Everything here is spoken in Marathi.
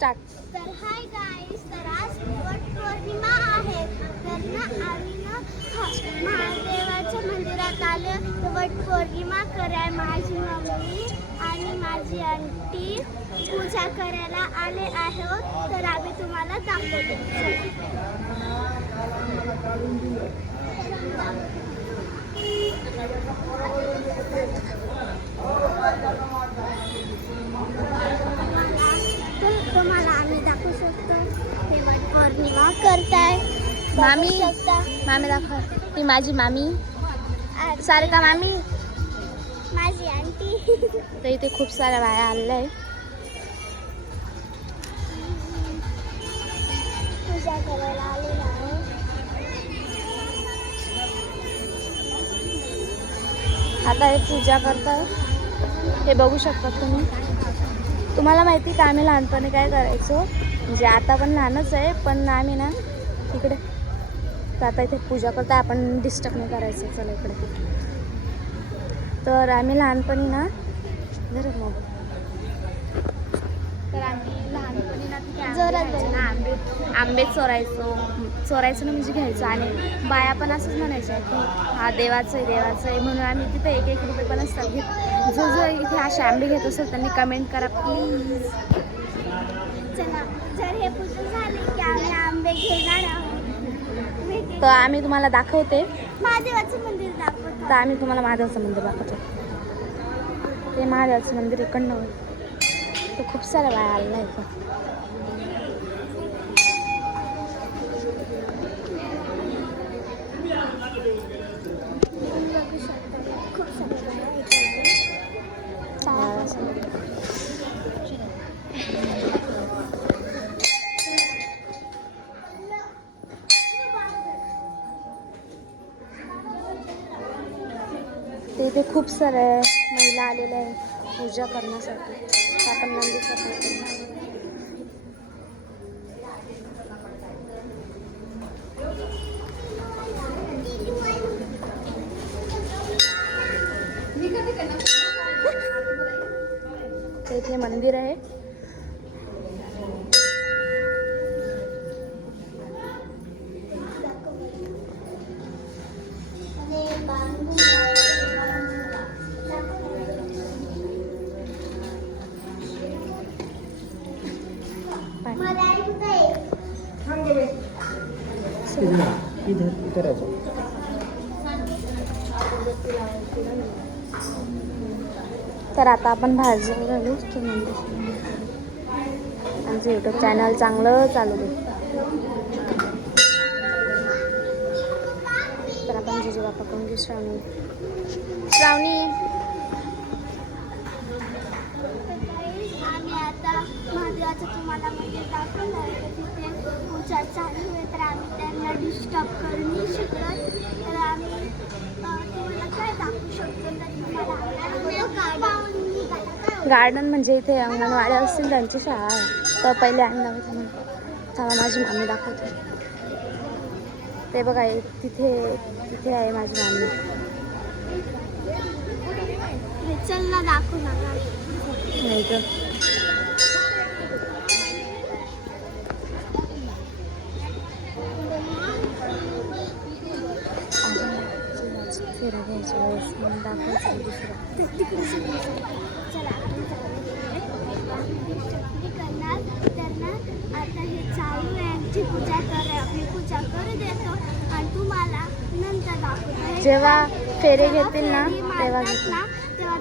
स्टार्ट. तर हाय गाईस, तर आज वट पौर्णिमा आहे. तर ना आम्ही ना महादेवाच्या मंदिरात आलो. तर वट पौर्णिमा कराय माझी मम्मी आणि माझी आंटी पूजा करायला आले आहोत. तर आम्ही तुम्हाला तुम्हाला आम्ही दाखवू शकतो. हे वट पौर्णिमा करताय मामी शकता. मामी दाखव. ही माझी मामी सारिका मामी. माझी आंटी. तर इथे खूप साऱ्या बाया आलेल्या आहे. पूजा करायला आलेला आहे. आता हे पूजा करताय, हे बघू शकता तुम्ही. तुम्हाला माहिती का आम्ही लहानपणी काय करायचो, म्हणजे आता पण लहानच आहे पण आम्ही ना इकडे. तर आता इथे पूजा करताय, आपण डिस्टर्ब नाही करायचं. चला इकडे. तर आम्ही लहानपणी ना तर आम्ही लहानपणी ना तिथे आंबे चोरायचं ना, म्हणजे घ्यायचं. आणि बाया पण असंच म्हणायच्या की हा देवाचं आहे देवाचं आहे, म्हणून आम्ही तिथे 1-1 रुपये पण असतात घेत. जो इथे असे आंबे घेत असेल त्यांनी कमेंट करा प्लीज. चला, जर हे पूजा झाली की आम्ही आंबे घेणार आहोत. तर आम्ही तुम्हाला दाखवते महादेवाचं मंदिर दाखवतो. तर आम्ही तुम्हाला महादेवाचं मंदिर दाखवतो. ते महादेवाचं मंदिर इकडनं. तर खूप साऱ्या बाया आलेल्या आहेत. बघू शकता, खूप सारे बाया आहेत. ते इथे खूप साऱ्या महिला आलेल्या आहेत पूजा करण्यासाठी. आपण नंदीचा इथे मंदिर आहे. तर आता आपण बाहेर जाऊ राहिलो. आमचं यूट्यूब चॅनल चांगलं चालू आहे. तर आपण जिजू बाप्पा करून घेऊ. श्रावणी आम्ही आता महादेवाचं तुम्हाला मंदिर दाखवलं आहे. तिथे पूजा चालू आहे. तर आम्ही त्यांना डिस्टर्ब करू नाही शकत. तर आम्ही तुम्हाला काय दाखवू शकतो. तर गार्डन म्हणजे इथे अंगणवाडी असतील त्यांची शाळा आहे. तर पहिले आम्ही दाखवतो. चला माझी मामी दाखवते. ते बघा तिथे आहे माझी मामी. चल ना दाखवू नका. नाही तर फिरा घ्यायच्या वेळेस मग दाखवायचं दुसरं. चला करणार. तर ना आता हे चालू आहे. आमची पूजा करू देतो आणि तुम्हाला नंतर दाखवतो. जेव्हा फेरे घेतील ना तेव्हा तेव्हा